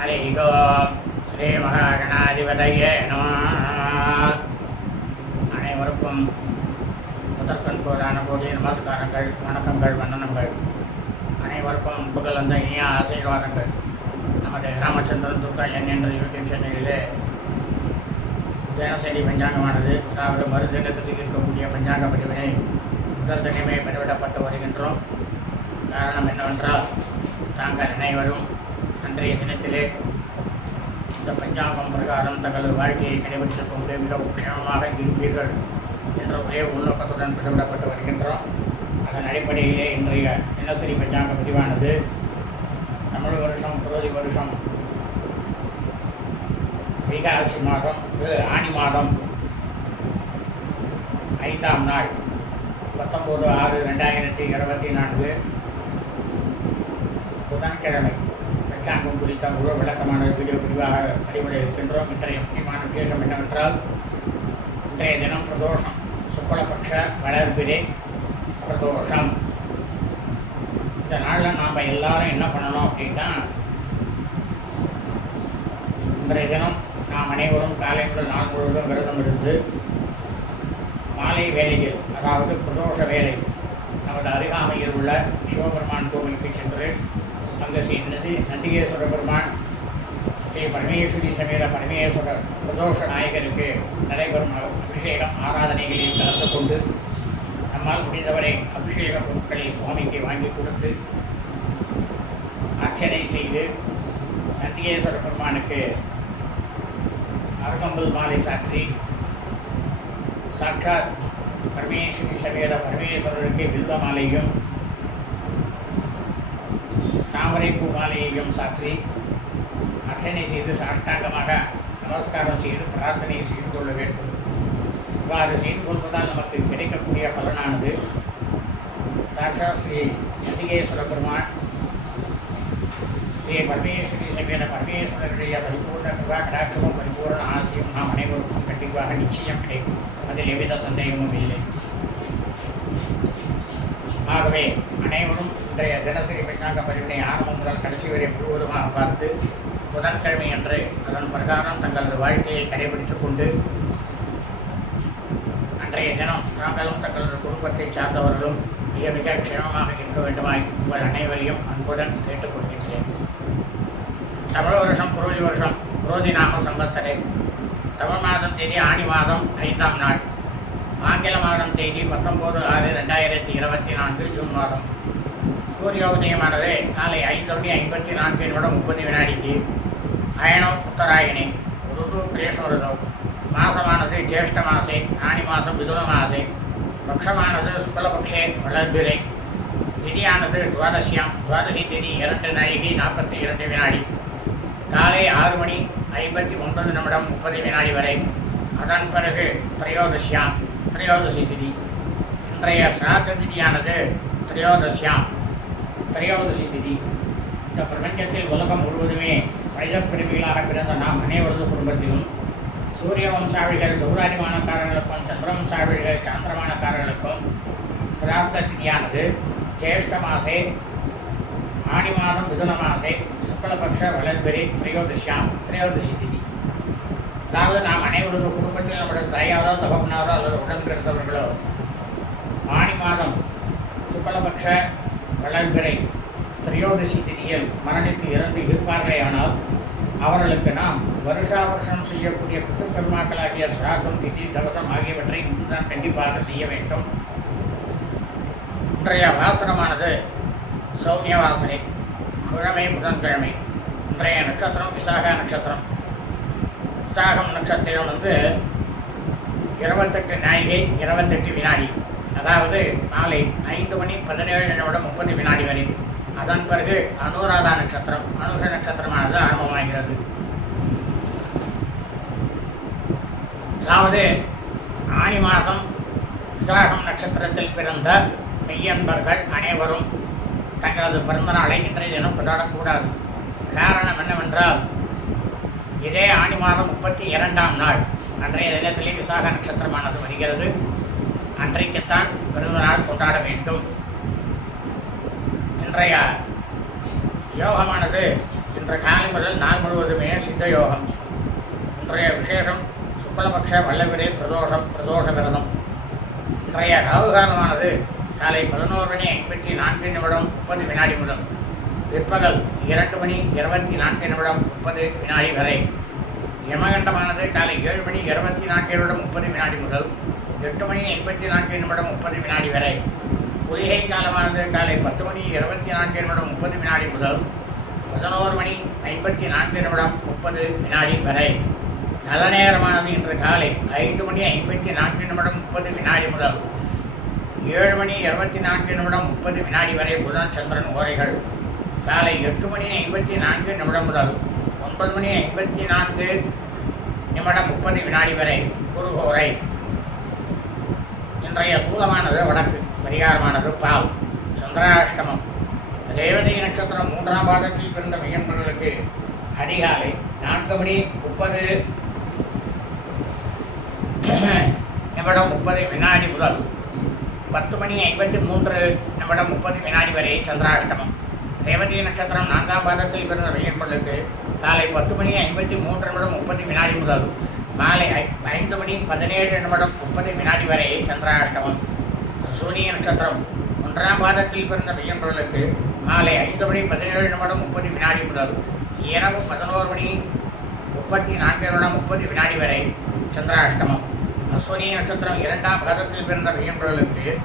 हरिः ओम् ஸ்ரீமகாகணாதிபதையே நம அனைவருக்கும் முதற்கண் கோடான கோடி நமஸ்காரங்கள் வணக்கங்கள் வந்தனங்கள் அனைவருக்கும் புகழந்த இனிய ஆசீர்வாதங்கள் நமது ராமச்சந்திரன் துர்கா என் என்ற யூடியூப் சேனலிலே தினசரி பஞ்சாங்கமானது அதாவது மறுதினத்துக்கு இருக்கக்கூடிய பஞ்சாங்க பதிவினை முதல் தினமே பதிவிடப்பட்டு வருகின்றோம் காரணம் என்னவென்றால் தாங்கள் அனைவரும் அன்றைய தினத்திலே இந்த பஞ்சாங்கம் பிரகாரம் தங்களது வாழ்க்கையை கடைபிடித்துக் கொண்டு மிகவும் க்ஷேமமாக இருப்பீர்கள் என்ற ஒரே உள்நோக்கத்துடன் பதிவிடப்பட்டு வருகின்றோம். அதன் அடிப்படையிலே இன்றைய தினசரி பஞ்சாங்க பதிவானது தமிழ் வருஷம் குரோதி வருஷம் வைகாசி மாதம் இது மாதம் ஐந்தாம் நாள் பத்தொம்போது ஆறு ரெண்டாயிரத்தி இருபத்தி நான்கு புதன்கிழமை. பஞ்சாங்கம் குறித்த முழு விளக்கமான வீடியோ பிரிவாக பதிவிட இருக்கின்றோம். இன்றைய முக்கியமான விசேஷம் என்னவென்றால் இன்றைய தினம் பிரதோஷம். சுக்லபக்ஷ வளர்பிரே பிரதோஷம். இந்த நாளில் நாம் எல்லாரும் என்ன பண்ணணும் அப்படின்னா இன்றைய தினம் நாம் அனைவரும் காலை முதல் நாள் முழுவதும் விரதம் இருந்து மாலை வேலையில் அதாவது பிரதோஷ வேலை நமது அருகாமையில் உள்ள சிவபெருமான் கோவிலுக்கு சென்று அங்கு ஸ்ரீ நதி நந்திகேஸ்வர பெருமான் ஸ்ரீ பரமேஸ்வரி சமேத பரமேஸ்வரர் பிரதோஷ நாயகருக்கு நடைபெறும் அபிஷேகம் ஆராதனைகளில் கலந்து கொண்டு நம்மால் முடிந்தவரை அபிஷேக பொருட்களை சுவாமிக்கு வாங்கி கொடுத்து அர்ச்சனை செய்து நந்திகேஸ்வர பெருமானுக்கு அருகம்புல் மாலை சாற்றி சாட்சாத் பரமேஸ்வரி சமேத பரமேஸ்வரருக்கு வில்வ மாலையும் தாமரை பூமாலையையும் சாற்றி அர்ச்சனை செய்து சாஷ்டாங்கமாக நமஸ்காரம் செய்து பிரார்த்தனை செய்து கொள்ள வேண்டும். இவ்வாறு செய்து கொள்வதால் நமக்கு கிடைக்கக்கூடிய பலனானது சாட்சா ஸ்ரீ நந்திகேஸ்வர பெருமான். ஸ்ரீ பரமேஸ்வரி சமேத பரமேஸ்வரருடைய பரிபூர்ண கிருபா கடாட்சமும் பரிபூர்ண ஆசையும் நாம் அனைவருக்கும் கண்டிப்பாக நிச்சயம் கிடைக்கும். அதில் எவ்வித சந்தேகமும் இல்லை. ஆகவே அனைவரும் இன்றைய தினசரி பஞ்சாங்க பதிவினை ஆரம்பம் முதல் கடைசி வரை முழுவதுமாக பார்த்து புதன்கிழமை அன்று அதன் பிரகாரம் தங்களது வாழ்க்கையை கடைபிடித்துக் கொண்டு அன்றைய தினம் தாங்களும் தங்களது குடும்பத்தை சார்ந்தவர்களும் மிக மிக க்ஷேமமாக இருக்க வேண்டுமாய் உங்கள் அனைவரையும் அன்புடன் கேட்டுக்கொள்கின்றேன் தமிழ் வருஷம் குரோதி வருஷம் குரோதி நாம சம்பத்சரே. தமிழ் மாதம் தேதி ஆணி மாதம் ஐந்தாம் நாள். ஆங்கில மாதம் தேதி பத்தொம்போது ஆறு ரெண்டாயிரத்தி இருபத்தி நான்கு ஜூன் மாதம். சூரியோதயமானது காலை ஐந்து மணி ஐம்பத்தி நான்கு நிமிடம் முப்பது வினாடிக்கு அயனம் உத்தராயணி ருது கிரேஷம் ருதம் மாசமானது ஜேஷ்ட மாசே ஆணி மாதம் மிதுன மாசே. பக்ஷமானது சுக்லபக்ஷே வளர்பிரை திதியானது துவாதசியாம். துவாதசி திதி இரண்டு நாழிகை நாற்பத்தி இரண்டு வினாடி. காலை ஆறு மணி ஐம்பத்தி ஒன்பது நிமிடம் முப்பது வினாடி வரை. அதன் பிறகு திரையோதசியாம். திரையோதசி திதி. இன்றைய சிராத்த திதியானது திரையோதசியாம். திரையோதசி திதி இந்த பிரபஞ்சத்தில் உலகம் முழுவதுமே வைத பிறந்த நாம் அனைவரது குடும்பத்திலும் சூரிய வம்சாவிகள் சௌராரிமானக்காரர்களுக்கும் சந்திரவம்சாவிகள் சாந்திரமானக்காரர்களுக்கும் சிராத்த திதியானது. ஜேஷ்ட மாசே ஆணி மாதம் மிதுன மாசே சுக்லபக்ஷ வளர்பெரி திரையோதிஷியாம் திரையோதசி திதி அதாவது நாம் அனைவரது குடும்பத்தில் நம்முடைய தாயாரோ தகப்பனாரோ அல்லது உடன் பிறந்தவர்களோ ஆணி மாதம் சுக்லபக்ஷ வளர்பிறை திரையோதசி திதியில் மரணித்து இறந்து இருப்பார்களே ஆனால் அவர்களுக்கு நாம் வருஷா வருஷம் செய்யக்கூடிய பித்துக்கர்மாக்களாகிய சிராகம் திதி தவசம் ஆகியவற்றை இன்றுதான் கண்டிப்பாக செய்ய வேண்டும். இன்றைய வாசனமானது சௌமிய வாசனை கிழமை புதன்கிழமை. இன்றைய நட்சத்திரம் விசாகா நட்சத்திரம். விசாகம் நட்சத்திரம் வந்து இருபத்தெட்டு நாழிகை இருபத்தெட்டு வினாடி. அதாவது மாலை ஐந்து மணி பதினேழு நிமிடம் முப்பது வினாடி வரை. அதன் பிறகு அனுராதா நட்சத்திரம் அனுஷ நட்சத்திரமானது ஆரம்பமாகிறது. அதாவது ஆனி மாதம் விசாகம் நட்சத்திரத்தில் பிறந்த மெய்யன்பர்கள் அனைவரும் தங்களது பிறந்த நாளை இன்றைய தினம் கொண்டாடக்கூடாது. காரணம் என்னவென்றால் இதே ஆனி மாதம் முப்பத்தி இரண்டாம் நாள் அன்றைய தினத்திலே விசாக நட்சத்திரமானது வருகிறது. அன்றைக்குத்தான் பிறந்தநாள் கொண்டாட வேண்டும். இன்றைய யோகமானது இன்று காலை முதல் நாள் முழுவதுமே சித்த யோகம். இன்றைய விசேஷம் சுக்லபக்ஷ வல்லவிரை பிரதோஷம் பிரதோஷ விரதம். இன்றைய ராகுகாலமானது காலை பதினோரு மணி ஐம்பத்தி நான்கு நிமிடம் முப்பது வினாடி முதல். பிற்பகல் இரண்டு மணி இருபத்தி நான்கு நிமிடம் முப்பது வினாடி வரை. யமகண்டமானது காலை ஏழு மணி இருபத்தி நான்கு நிமிடம் முப்பது வினாடி முதல். எட்டு மணி ஐம்பத்தி நான்கு நிமிடம் முப்பது வினாடி வரை. குளிகை காலமானது காலை பத்து மணி இருபத்தி நான்கு நிமிடம் முப்பது வினாடி முதல் பதினோரு மணி ஐம்பத்தி நான்கு நிமிடம் முப்பது வினாடி வரை. நல்ல நேரமானது இன்று காலை ஐந்து மணி ஐம்பத்தி நான்கு நிமிடம் முப்பது வினாடி முதல் ஏழு மணி இருபத்தி நான்கு நிமிடம் முப்பது வினாடி வரை புதன் சந்திரன் ஓரைகள். காலை எட்டு மணி ஐம்பத்தி நான்கு நிமிடம் முதல் ஒன்பது மணி ஐம்பத்தி நான்கு நிமிடம் முப்பது வினாடி வரை குருகோரை இன்றைய சூலமானது வடக்கு பரிகாரமானது பால். சந்திராஷ்டமம். ரேவதி நட்சத்திரம் மூன்றாம் பாதத்தில் பிறந்த மையன்பர்களுக்கு அதிகாலை நான்கு மணி முப்பது நிமிடம் முப்பது வினாடி முதல் பத்து மணி ஐம்பத்தி மூன்று நிமிடம் முப்பது வினாடி வரை சந்திராஷ்டமம். ரேவதி நட்சத்திரம் நான்காம் பாதத்தில் பிறந்த மையன்பர்களுக்கு காலை பத்து மணி ஐம்பத்தி மூன்று நிமிடம் முப்பது வினாடி முதல் மாலை ஐ- ஐந்து மணி பதினேழு நிமிடம் முப்பது வினாடி வரை சந்திராஷ்டமம். சூனிய நட்சத்திரம். ஒன்றாம் பாதத்தில் பிறந்த பையன்களுக்கு மாலை ஐந்து மணி பதினேழு நிமிடம் முப்பது வினாடி முதல் இரவு பதினோரு மணி முப்பத்தி நான்கு நிமிடம் முப்பது வினாடி வரை சந்திராஷ்டமம். அஸ்வினி நட்சத்திரம் இரண்டாம் பாதத்தில் பிறந்த பையன்களுக்கு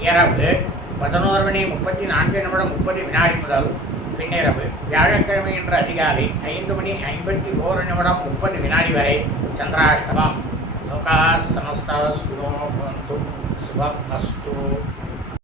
இரவு பதினோரு மணி முப்பத்தி நான்கு நிமிடம் முப்பது வினாடி முதல் பின்னிரவு வியாழக்கிழமை என்ற அதிகாலை ஐந்து மணி ஐம்பத்தி ஓரு நிமிடம் முப்பது வினாடி வரை சந்திராஷ்டமம். லோகா சமஸ்தோ சுனோ பவந்து. சுபம் அஸ்து.